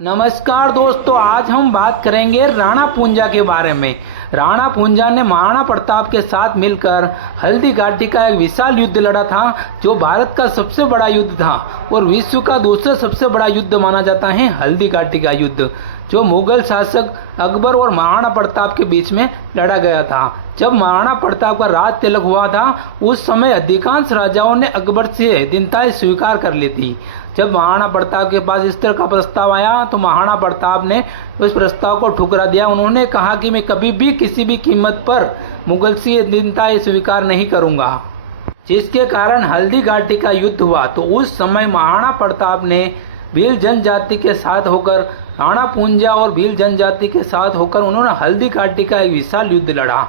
नमस्कार दोस्तों, आज हम बात करेंगे राणा पूंजा के बारे में। राणा पूंजा ने महाराणा प्रताप के साथ मिलकर हल्दी घाटी का एक विशाल युद्ध लड़ा था, जो भारत का सबसे बड़ा युद्ध था और विश्व का दूसरा सबसे बड़ा युद्ध माना जाता है हल्दी घाटी का युद्ध, जो मुगल शासक अकबर और महाराणा प्रताप के बीच में लड़ा गया था। जब महाराणा प्रताप का राज तिलक हुआ था, उस समय अधिकांश राजाओं ने अकबर से दीनताएं स्वीकार कर ली थी। जब महाराणा प्रताप के पास इस तरह का प्रस्ताव आया तो महाराणा प्रताप ने उस प्रस्ताव को ठुकरा दिया। उन्होंने कहा कि मैं कभी भी किसी भी कीमत पर मुगल से दीनताएं स्वीकार नहीं करूंगा, जिसके कारण हल्दी घाटी का युद्ध हुआ। तो उस समय महाराणा प्रताप ने भील जनजाति के साथ होकर, राणा पूंजा और भील जनजाति के साथ होकर उन्होंने हल्दी घाटी का एक विशाल युद्ध लड़ा।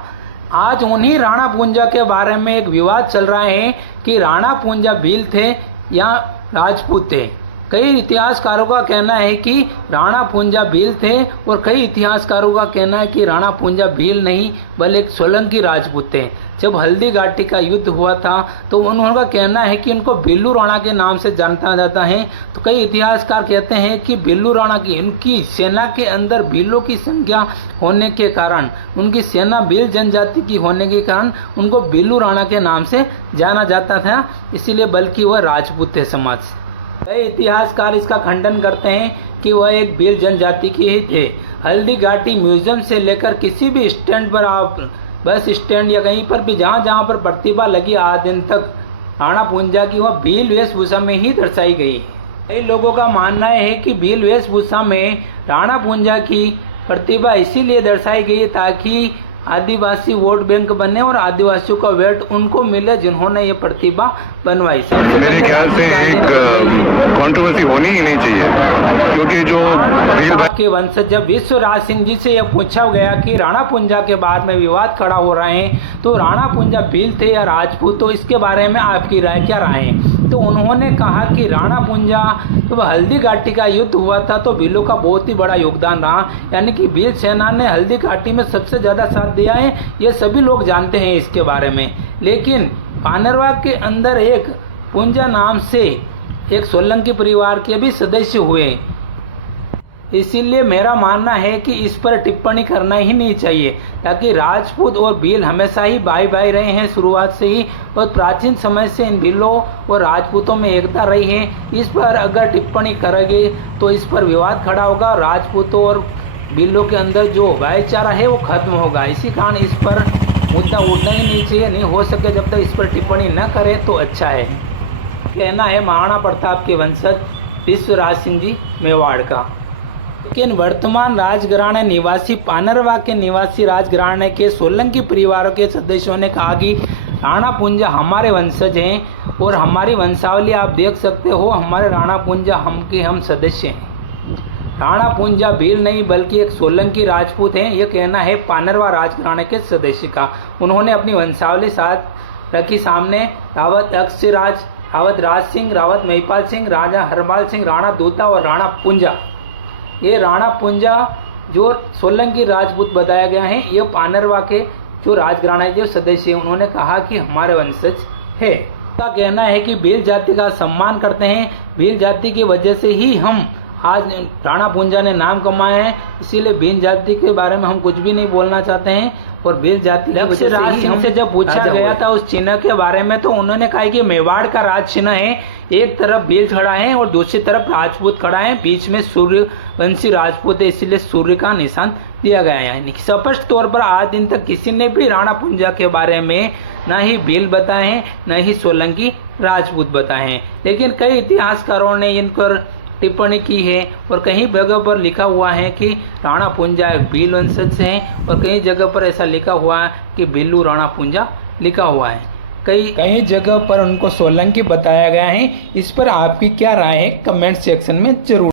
आज उन्हीं राणा पूंजा के बारे में एक विवाद चल रहा है कि राणा पूंजा भील थे या राजपूत थे। कई इतिहासकारों का कहना है कि राणा पूंजा भील थे और कई इतिहासकारों का कहना है कि राणा पूंजा भील नहीं बल्कि सोलंकी राजपूत थे। जब हल्दी घाटी का युद्ध हुआ था तो उनका कहना है कि उनको बिल्लू राणा के नाम से जानता जाता है। तो कई इतिहासकार कहते हैं कि बिल्लू राणा की उनकी सेना के अंदर भीलों की संख्या होने के कारण, उनकी सेना भील जनजाति की होने के कारण उनको बिल्लू राणा के नाम से जाना जाता था, इसीलिए बल्कि वह राजपूत थे समाज से। कई इतिहासकार इसका खंडन करते हैं कि वह एक भील जनजाति के ही थे। हल्दी घाटी म्यूजियम से लेकर किसी भी स्टैंड पर, आप बस स्टैंड या कहीं पर भी जहाँ पर प्रतिभा लगी, आज दिन तक राणा पूंजा की वह भील वेशभूषा में ही दर्शाई गई है। कई लोगों का मानना है कि भील वेशभूषा में राणा पूंजा की प्रतिभा इसीलिए दर्शाई गई ताकि आदिवासी वोट बैंक बने और आदिवासियों का वेट उनको मिले जिन्होंने ये प्रतिभा बनवाई। मेरे ख्याल से एक कंट्रोवर्सी होनी ही नहीं चाहिए, क्योंकि जो भील के वंशज, जब विश्वराज सिंह जी से यह पूछा गया कि राणा पूंजा के बाद में विवाद खड़ा हो रहे हैं तो राणा पूंजा भील थे या राजपूत, तो इसके बारे में आपकी राय क्या राय है? तो उन्होंने कहा कि राणा पूंजा जब हल्दी घाटी का युद्ध हुआ था तो भीलों का बहुत ही बड़ा योगदान रहा, यानी कि भील सेना ने हल्दी घाटी में सबसे ज्यादा साथ दिया है। ये सभी लोग जानते हैं इसके बारे में। लेकिन पानरवा के अंदर एक पूंजा नाम से एक सोलंकी परिवार के भी सदस्य हुए, इसीलिए मेरा मानना है कि इस पर टिप्पणी करना ही नहीं चाहिए, ताकि राजपूत और भील हमेशा ही भाई भाई रहे हैं शुरुआत से ही, और प्राचीन समय से इन भीलों और राजपूतों में एकता रही है। इस पर अगर टिप्पणी करेंगे तो इस पर विवाद खड़ा होगा, राजपूतों और भीलों के अंदर जो भाईचारा है वो खत्म होगा। इसी कारण इस पर मुद्दा उठना ही नहीं चाहिए। नहीं हो सके जब तक इस पर टिप्पणी न करें तो अच्छा है। कहना है महाराणा प्रताप के वंशज विश्वराज सिंह जी मेवाड़ का। लेकिन वर्तमान राजघराने निवासी पानरवा के निवासी राजघराने के सोलंकी परिवारों के सदस्यों ने कहा कि राणा पूंजा हमारे वंशज हैं और हमारी वंशावली आप देख सकते हो, हमारे राणा पूंजा हम सदस्य हैं। राणा पूंजा भील नहीं बल्कि एक सोलंकी राजपूत हैं, यह कहना है पानरवा राजघराने के सदस्य का। उन्होंने अपनी वंशावली साथ रखी सामने। रावत अक्षराज, रावत राज सिंह, रावत महिपाल सिंह, राजा हरपाल सिंह, राणा दूता और राणा पूंजा। ये राणा पूंजा जो सोलंकी राजपूत बताया गया है, ये पानरवा के जो राजघराने के सदस्य हैं, उन्होंने कहा कि हमारे वंशज है। उनका कहना है कि भील जाति का सम्मान करते हैं, भील जाति की वजह से ही हम आज राणा पूंजा ने नाम कमाया है, इसीलिए भील जाति के बारे में हम कुछ भी नहीं बोलना चाहते हैं। और भील जाति की वजह से ही हमसे जब पूछा गया था उस चिन्ह के बारे में, तो उन्होंने कहा कि मेवाड़ का राज चिन्ह है, एक तरफ भील खड़ा है और दूसरी तरफ राजपूत खड़ा है, बीच में सूर्यवंशी राजपूत है, इसीलिए सूर्य का निशान दिया गया है। स्पष्ट तौर पर आज दिन तक किसी ने भी राणा पूंजा के बारे में न ही भील बताए हैं न ही सोलंकी राजपूत बताए हैं। लेकिन कई इतिहासकारों ने इन पर टिप्पणी की है और कहीं जगह पर लिखा हुआ है कि राणा पूंजा एक भील वंशज से हैं और कई जगह पर ऐसा लिखा हुआ है कि बिल्लू राणा पूंजा लिखा हुआ है। कई जगह पर उनको सोलंकी बताया गया है। इस पर आपकी क्या राय है? कमेंट सेक्शन में जरूर